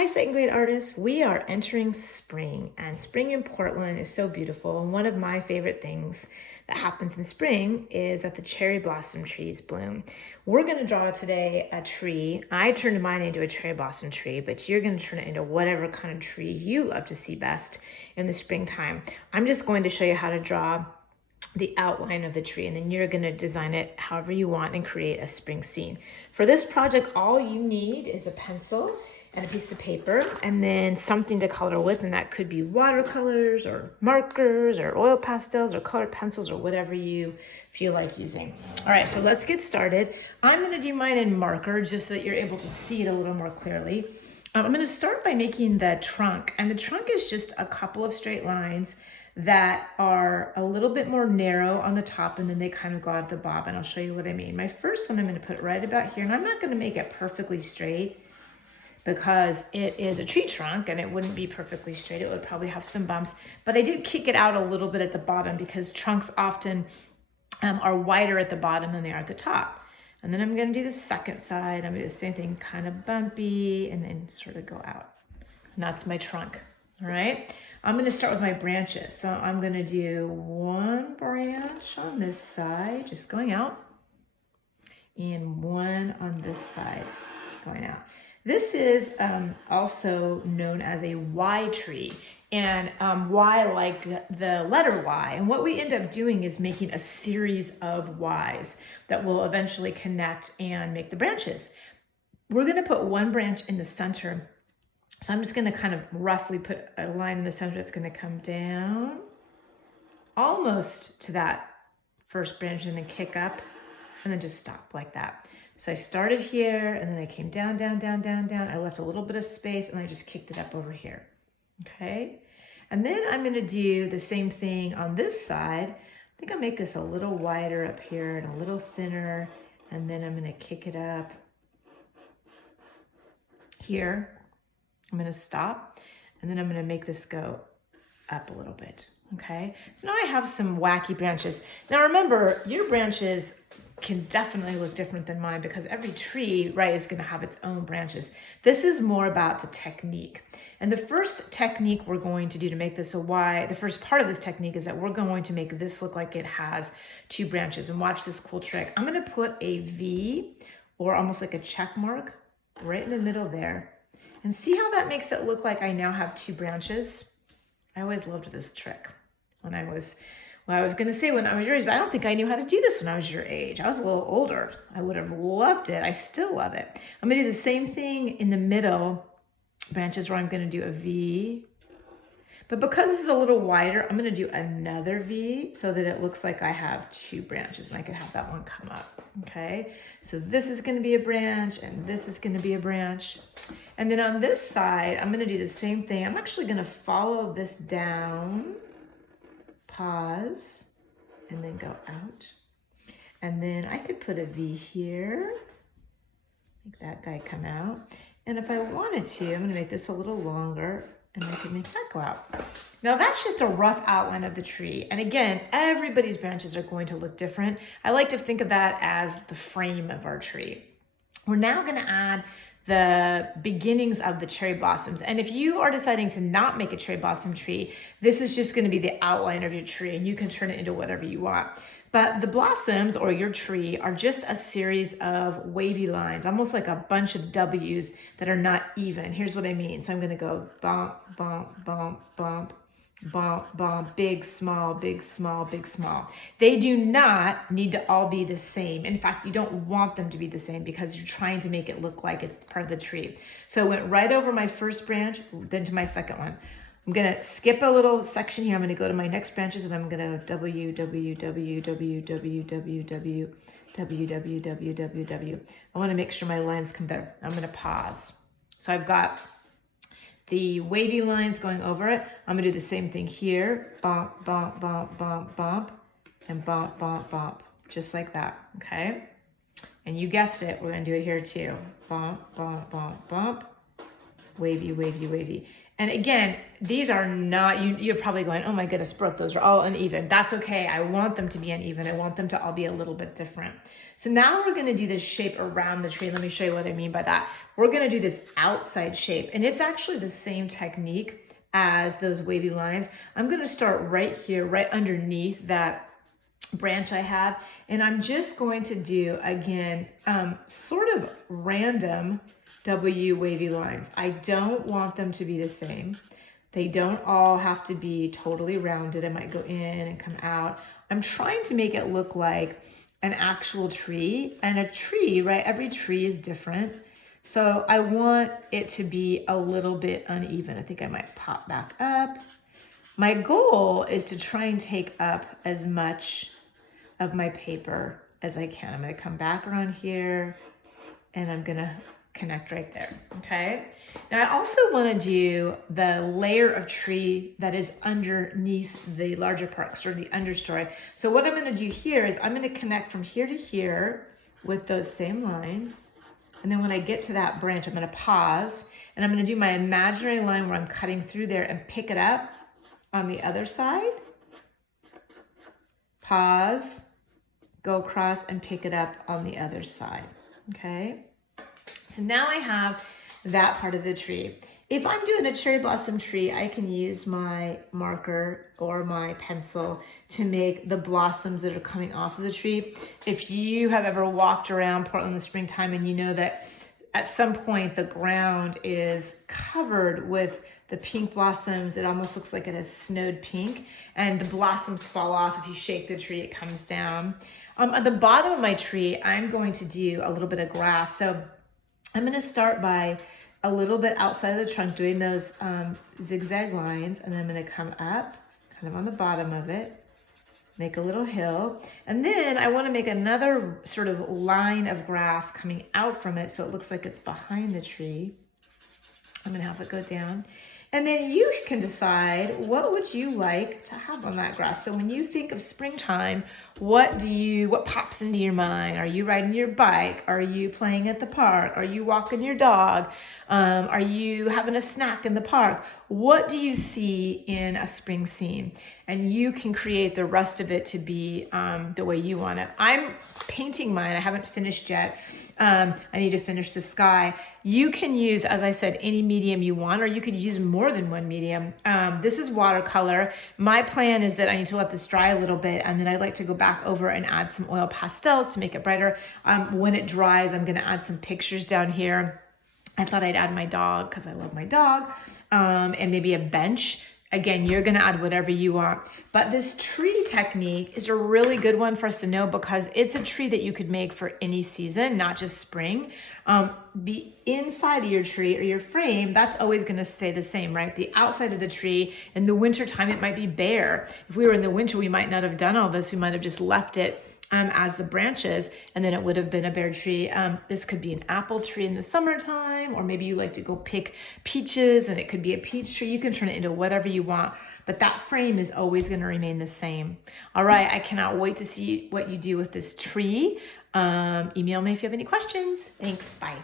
Hi, second grade artists. We are entering spring, and spring in Portland is so beautiful. And one of my favorite things that happens in spring is that the cherry blossom trees bloom. We're going to draw today a tree. I turned mine into a cherry blossom tree, but you're going to turn it into whatever kind of tree you love to see best in the springtime. I'm just going to show you how to draw the outline of the tree, and then you're going to design it however you want and create a spring scene. For this project, all you need is a pencil and a piece of paper, and then something to color with, and that could be watercolors or markers or oil pastels or colored pencils or whatever you feel like using. All right, so let's get started. I'm going to do mine in marker just so that you're able to see it a little more clearly. I'm going to start by making the trunk, and the trunk is just a couple of straight lines that are a little bit more narrow on the top, and then they kind of go out the bottom. I'll show you what I mean. My first one I'm going to put right about here, and I'm not going to make it perfectly straight because it is a tree trunk and it wouldn't be perfectly straight. It would probably have some bumps, but I did kick it out a little bit at the bottom because trunks often are wider at the bottom than they are at the top. And then I'm going to do the second side. I'm going to do the same thing, kind of bumpy, and then sort of go out. And that's my trunk. All right. I'm going to start with my branches. So I'm going to do one branch on this side, just going out, and one on this side, going out. This is also known as a Y tree, and Y like the letter Y. And what we end up doing is making a series of Ys that will eventually connect and make the branches. We're going to put one branch in the center. So I'm just going to kind of roughly put a line in the center that's going to come down almost to that first branch and then kick up and then just stop like that. So I started here and then I came down, down, down, down, down. I left a little bit of space and I just kicked it up over here. Okay. And then I'm going to do the same thing on this side. I think I'll make this a little wider up here and a little thinner. And then I'm going to kick it up here. I'm going to stop, and then I'm going to make this go up a little bit. Okay. So now I have some wacky branches. Now remember, your branches can definitely look different than mine because every tree, right, is going to have its own branches. This is more about the technique. And the first technique we're going to do to make this a Y, the first part of this technique is that we're going to make this look like it has two branches. And watch this cool trick. I'm going to put a V or almost like a check mark right in the middle there. And see how that makes it look like I now have two branches? I always loved this trick when I was going to say when I was your age, but I don't think I knew how to do this when I was your age. I was a little older. I would have loved it. I still love it. I'm going to do the same thing in the middle branches where I'm going to do a V. But because this is a little wider, I'm going to do another V so that it looks like I have two branches and I can have that one come up. Okay, so this is going to be a branch and this is going to be a branch. And then on this side, I'm going to do the same thing. I'm actually going to follow this down, pause, and then go out. And then I could put a V here, make that guy come out. And if I wanted to, I'm going to make this a little longer and I can make that go out. Now that's just a rough outline of the tree. And again, everybody's branches are going to look different. I like to think of that as the frame of our tree. We're now going to add the beginnings of the cherry blossoms. And if you are deciding to not make a cherry blossom tree, this is just going to be the outline of your tree and you can turn it into whatever you want. But the blossoms or your tree are just a series of wavy lines, almost like a bunch of W's that are not even. Here's what I mean. So I'm going to go bump, bump, bump, bump, bump, bump, big, small, big, small, big, small. They do not need to all be the same. In fact, you don't want them to be the same because you're trying to make it look like it's part of the tree. So I went right over my first branch, then to my second one. I'm going to skip a little section here. I'm going to go to my next branches and I'm going to W, W, W, W, W, W, W, W, W, W, W, W. I want to make sure my lines come there. I'm going to pause. So I've got the wavy lines going over it. I'm going to do the same thing here. Bump, bump, bump, bump, bump, and bump, bump, bump. Just like that, okay? And you guessed it, we're going to do it here too. Bump, bump, bump, bump. wavy, wavy, wavy. And again, these are not, you're probably going, oh my goodness, Brooke, those are all uneven. That's okay. I want them to be uneven. I want them to all be a little bit different. So now we're gonna do this shape around the tree. Let me show you what I mean by that. We're gonna do this outside shape, and it's actually the same technique as those wavy lines. I'm gonna start right here, right underneath that branch I have, and I'm just going to do, again, sort of random W wavy lines. I don't want them to be the same. They don't all have to be totally rounded. I might go in and come out. I'm trying to make it look like an actual tree, and a tree, right? Every tree is different. So I want it to be a little bit uneven. I think I might pop back up. My goal is to try and take up as much of my paper as I can. I'm gonna come back around here, and I'm gonna connect right there, okay? Now I also wanna do the layer of tree that is underneath the larger part, sort of the understory. So what I'm gonna do here is I'm gonna connect from here to here with those same lines. And then when I get to that branch, I'm gonna pause, and I'm gonna do my imaginary line where I'm cutting through there and pick it up on the other side. Pause, go across and pick it up on the other side, okay? So now I have that part of the tree. If I'm doing a cherry blossom tree, I can use my marker or my pencil to make the blossoms that are coming off of the tree. If you have ever walked around Portland in the springtime and you know that at some point the ground is covered with the pink blossoms, it almost looks like it has snowed pink, and the blossoms fall off. If you shake the tree, it comes down. At the bottom of my tree, I'm going to do a little bit of grass. So I'm gonna start by a little bit outside of the trunk doing those zigzag lines, and then I'm gonna come up kind of on the bottom of it, make a little hill, and then I wanna make another sort of line of grass coming out from it so it looks like it's behind the tree. I'm gonna have it go down. And then you can decide what would you like to have on that grass. So when you think of springtime, what pops into your mind? Are you riding your bike? Are you playing at the park? Are you walking your dog? Are you having a snack in the park? What do you see in a spring scene? And you can create the rest of it to be the way you want it. I'm painting mine. I haven't finished yet. I need to finish the sky. You can use, as I said, any medium you want, or you could use more than one medium. This is watercolor. My plan is that I need to let this dry a little bit, and then I'd like to go back over and add some oil pastels to make it brighter. When it dries, I'm gonna add some pictures down here. I thought I'd add my dog because I love my dog, and maybe a bench. Again, you're gonna add whatever you want. But this tree technique is a really good one for us to know because it's a tree that you could make for any season, not just spring. The inside of your tree or your frame, that's always gonna stay the same, right? The outside of the tree, in the winter time, it might be bare. If we were in the winter, we might not have done all this. We might have just left it as the branches, and then it would have been a bare tree. This could be an apple tree in the summertime, or maybe you like to go pick peaches and it could be a peach tree. You can turn it into whatever you want, but that frame is always gonna remain the same. All right, I cannot wait to see what you do with this tree. Email me if you have any questions. Thanks, bye.